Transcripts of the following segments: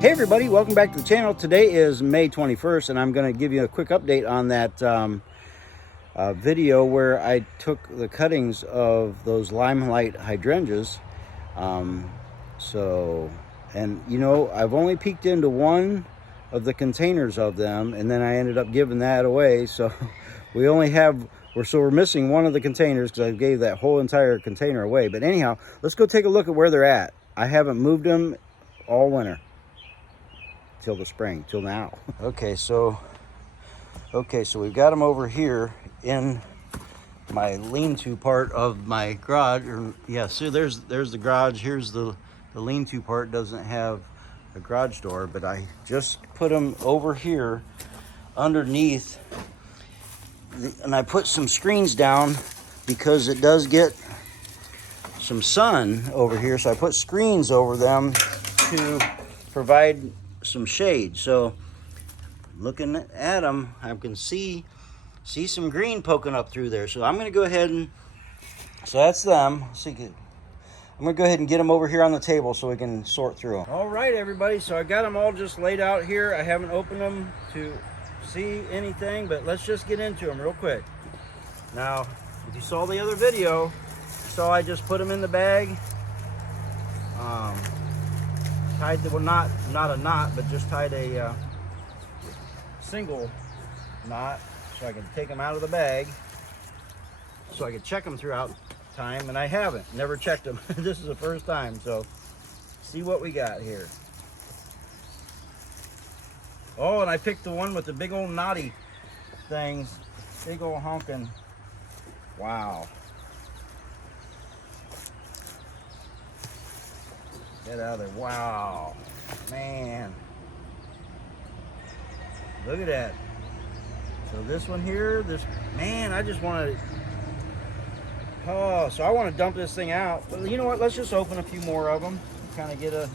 Hey everybody, welcome back to the channel. Today is May 21st and I'm going to give you a quick update on that video where I took the cuttings of those Limelight Hydrangeas. And you know, I've only peeked into one of the containers of them and then I ended up giving that away. So we're missing one of the containers because I gave that whole entire container away. But anyhow, let's go take a look at where they're at. I haven't moved them all winter. Till the spring, till now. Okay, so we've got them over here in my lean-to part of my garage. Yeah, see, there's the garage. Here's the lean-to part. Doesn't have a garage door, but I just put them over here underneath, and I put some screens down because it does get some sun over here. So I put screens over them to provide some shade. So looking at them, I can see some green poking up through there. So I'm going to go ahead and, so that's them. I'm going to go ahead and get them over here on the table so we can sort through them. All right, everybody. So I got them all just laid out here. I haven't opened them to see anything, but let's just get into them real quick. Now, if you saw the other video, you saw I just put them in the bag. Tied the, well, not a knot, but just tied a single knot so I can take them out of the bag so I can check them throughout time, and I haven't, never checked them. This is the first time, so see what we got here. Oh, and I picked the one with the big old knotty things, big old honking. Wow. Get out of there. Wow, man, look at that. So this one here, man, I just want to, so I want to dump this thing out. Well, you know what, let's just open a few more of them, kind of get an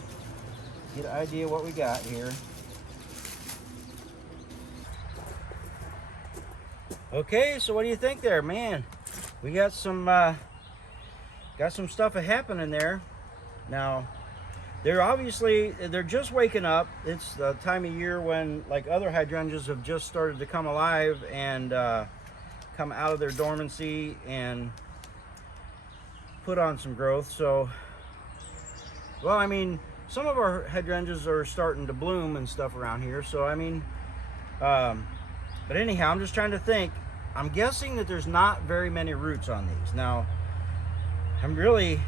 idea what we got here. Okay, so what do you think there, man? We got some stuff happening there. Now, they're just waking up. It's the time of year when, like other hydrangeas, have just started to come alive and come out of their dormancy and put on some growth. So, well, I mean, some of our hydrangeas are starting to bloom and stuff around here. So, I mean, but anyhow, I'm just trying to think. I'm guessing that there's not very many roots on these. Now, I'm really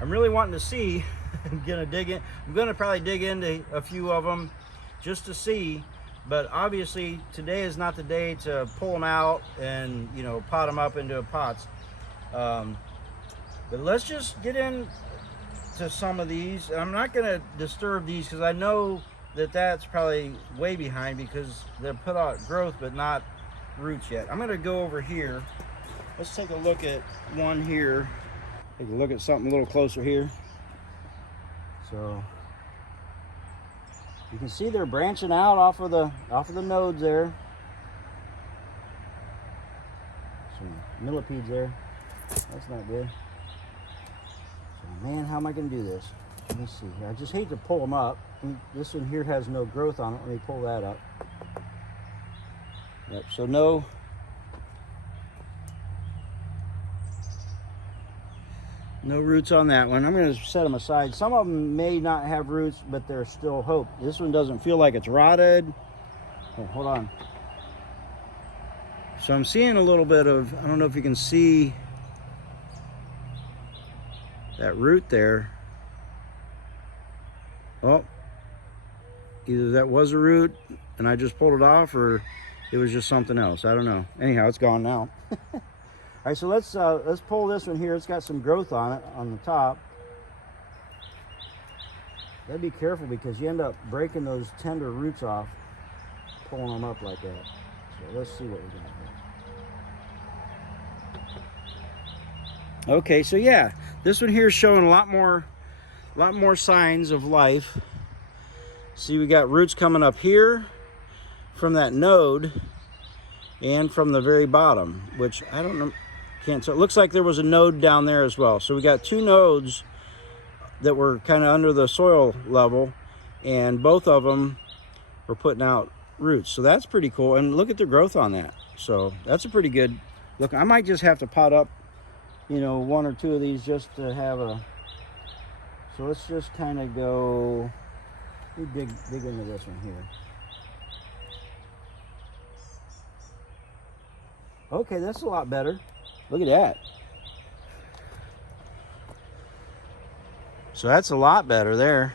wanting to see. I'm gonna probably dig into a few of them just to see, but obviously today is not the day to pull them out and, you know, pot them up into pots. But let's just get into some of these. I'm not gonna disturb these because I know that that's probably way behind because they're put out growth but not roots yet. I'm gonna go over here. Let's take a look at one here. Take a look at something a little closer here. So you can see they're branching out off of the nodes there. Some millipedes there. That's not good. So, man, how am I going to do this? Let me see here. I just hate to pull them up. This one here has no growth on it. Let me pull that up. Yep. So no roots on that one. I'm going to set them aside. Some of them may not have roots, but there's still hope. This one doesn't feel like it's rotted. Oh, hold on. So I'm seeing a little bit of, I don't know if you can see that root there. Oh, either that was a root and I just pulled it off, or it was just something else. I don't know. Anyhow, it's gone now. All right, so let's pull this one here. It's got some growth on it on the top. Gotta be careful because you end up breaking those tender roots off, pulling them up like that. So let's see what we got here. Okay, so yeah, this one here is showing a lot more signs of life. See, we got roots coming up here from that node and from the very bottom, which I don't know. So it looks like there was a node down there as well. So we got two nodes that were kind of under the soil level, and both of them are putting out roots. So that's pretty cool. And look at the growth on that. So that's a pretty good look. I might just have to pot up, you know, 1 or 2 of these just to have a. So let's just kind of go. Let me dig into this one here. Okay, that's a lot better. Look at that. So that's a lot better there.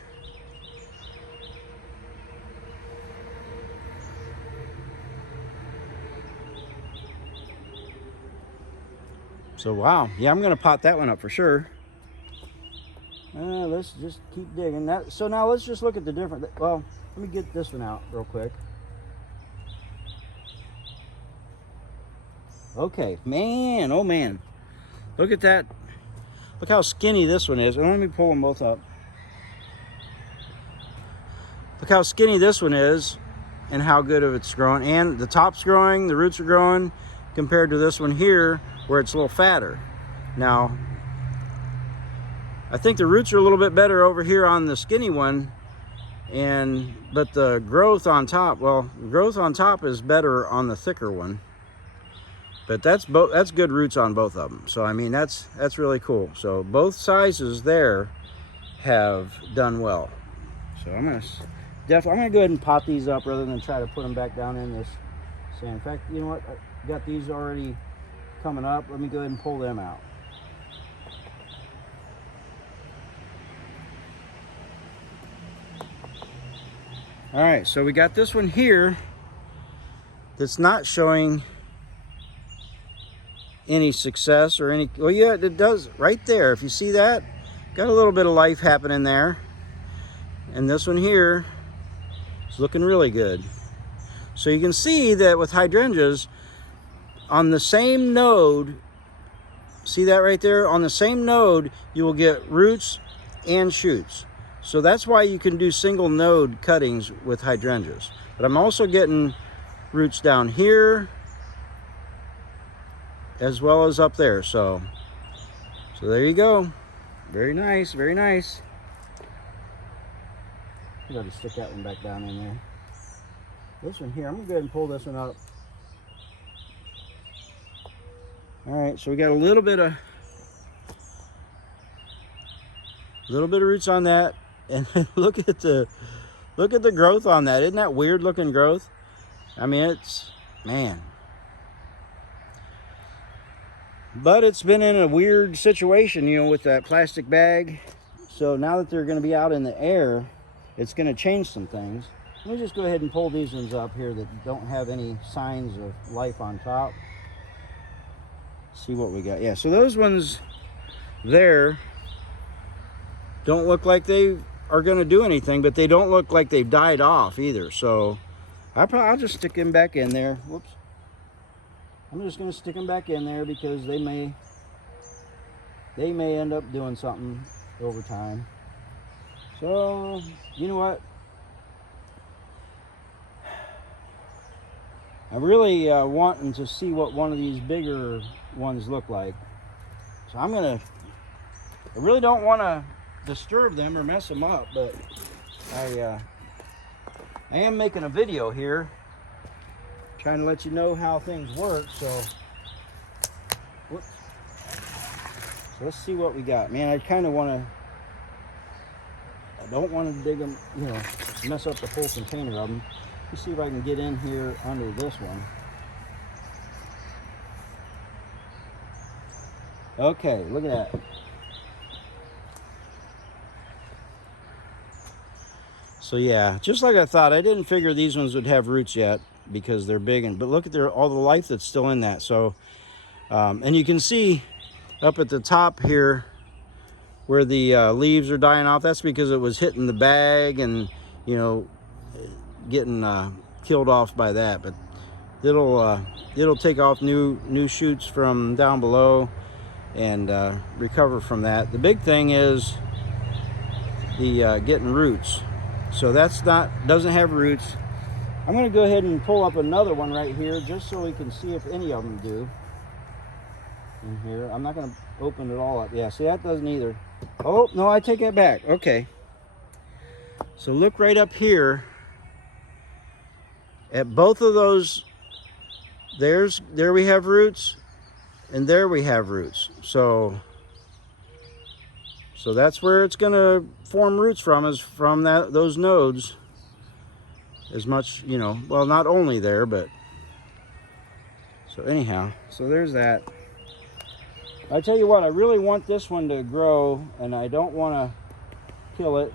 So wow, yeah, I'm gonna pot that one up for sure. Let's just keep digging that. So now let's just look at the different. Well, let me get this one out real quick. Okay, man, oh man, look at that. Look how skinny this one is. And let me pull them both up. Look how skinny this one is and how good of it's growing. And the top's growing, the roots are growing, compared to this one here where it's a little fatter. Now, I think the roots are a little bit better over here on the skinny one, but the growth on top, well, growth on top is better on the thicker one. But that's good roots on both of them. So I mean, that's really cool. So both sizes there have done well. So I'm gonna go ahead and pot these up rather than try to put them back down in this sand. In fact, you know what? I got these already coming up. Let me go ahead and pull them out. All right, so we got this one here that's not showing any success or any, well, yeah, it does right there. If you see that, got a little bit of life happening there. And this one here is looking really good. So you can see that with hydrangeas, on the same node, see that right there? On the same node, you will get roots and shoots. So that's why you can do single node cuttings with hydrangeas. But I'm also getting roots down here as well as up there. So there you go. Very nice, very nice. I'm going to stick that one back down in there. This one here, I'm going to go ahead and pull this one up. All right, so we got a little bit of roots on that, and look at the growth on that. Isn't that weird looking growth? I mean, it's, man. But it's been in a weird situation, you know, with that plastic bag. So now that they're going to be out in the air, it's going to change some things. Let me just go ahead and pull these ones up here that don't have any signs of life on top. See what we got. Yeah, so those ones there don't look like they are going to do anything, but they don't look like they've died off either. So I'll just stick them back in there. Whoops. I'm just going to stick them back in there because they may end up doing something over time. So, you know what? I'm really wanting to see what one of these bigger ones look like. So I really don't want to disturb them or mess them up, but I am making a video here trying to let you know how things work. So, whoops. So let's see what we got. Man, I don't want to dig them, you know, mess up the whole container of them. Let's see if I can get in here under this one. Okay, look at that. So yeah, just like I thought, I didn't figure these ones would have roots yet because they're big, but look at all the life that's still in that. So, and you can see up at the top here where the leaves are dying off. That's because it was hitting the bag and, you know, getting killed off by that. But it'll take off new shoots from down below and recover from that. The big thing is the getting roots. So doesn't have roots. I'm going to go ahead and pull up another one right here just so we can see if any of them do in here. I'm not going to open it all up. Yeah, see, that doesn't either. Oh, no, I take that back. Okay. So look right up here at both of those. There we have roots, and there we have roots. So that's where it's going to form roots from, is from those nodes. As much, you know, well, not only there, but so anyhow, so there's that. I tell you what, I really want this one to grow, and I don't want to kill it.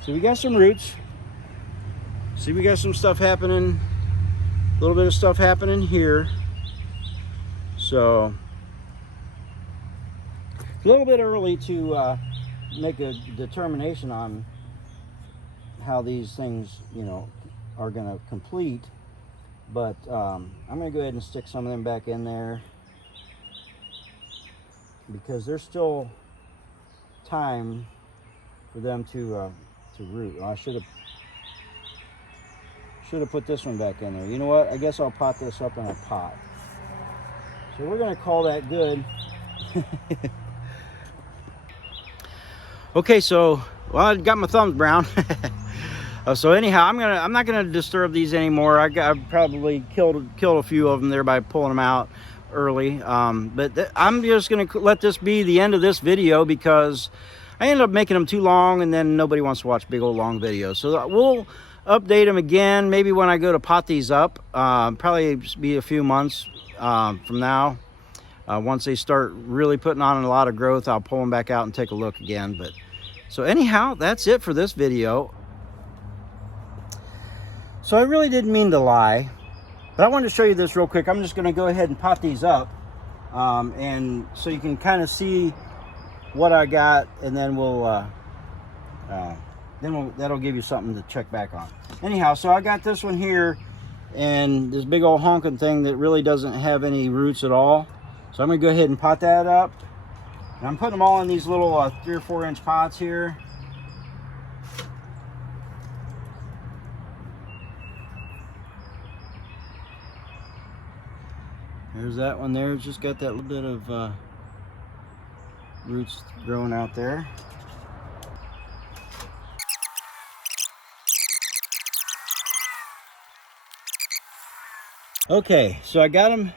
So we got some roots. See, we got some stuff happening, a little bit of stuff happening here. So it's a little bit early to make a determination on how these things, you know, are going to complete, but I'm going to go ahead and stick some of them back in there because there's still time for them to root. I should have put this one back in there. You know what? I guess I'll pot this up in a pot. So we're going to call that good. Okay, so well, I got my thumbs brown. So anyhow, I'm not gonna disturb these anymore. I've probably killed a few of them there by pulling them out early. But I'm just gonna let this be the end of this video because I ended up making them too long, and then nobody wants to watch big old long videos. So we'll update them again maybe when I go to pot these up. Probably be a few months from now. Once they start really putting on a lot of growth, I'll pull them back out and take a look again. But so anyhow, that's it for this video. So I really didn't mean to lie, but I wanted to show you this real quick. I'm just going to go ahead and pot these up, and so you can kind of see what I got, and then that'll give you something to check back on. Anyhow, so I got this one here, and this big old honking thing that really doesn't have any roots at all. So I'm going to go ahead and pot that up. And I'm putting them all in these little 3 or 4 inch pots here. There's that one there. It's just got that little bit of roots growing out there. Okay, so I got them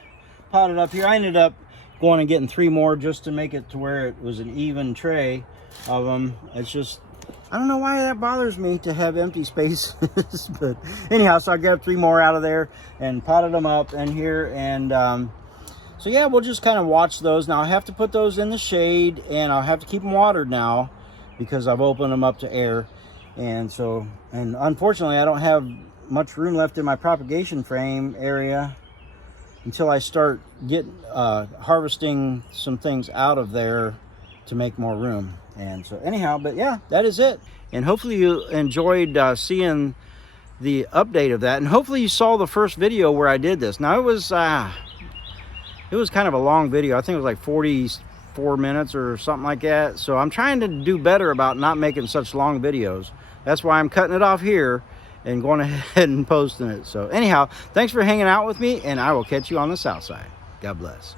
potted up here. I ended up going and getting 3 more just to make it to where it was an even tray of them. It's just, I don't know why that bothers me to have empty spaces. But anyhow, so I grabbed 3 more out of there and potted them up in here. And so yeah, we'll just kind of watch those. Now I have to put those in the shade, and I'll have to keep them watered now because I've opened them up to air. And so, and unfortunately I don't have much room left in my propagation frame area until I start harvesting some things out of there to make more room. And so anyhow, but yeah, that is it. And hopefully you enjoyed seeing the update of that, and hopefully you saw the first video where I did this. Now it was kind of a long video. I think it was like 44 minutes or something like that. So I'm trying to do better about not making such long videos. That's why I'm cutting it off here and going ahead and posting it. So anyhow, thanks for hanging out with me, and I will catch you on the south side. God bless.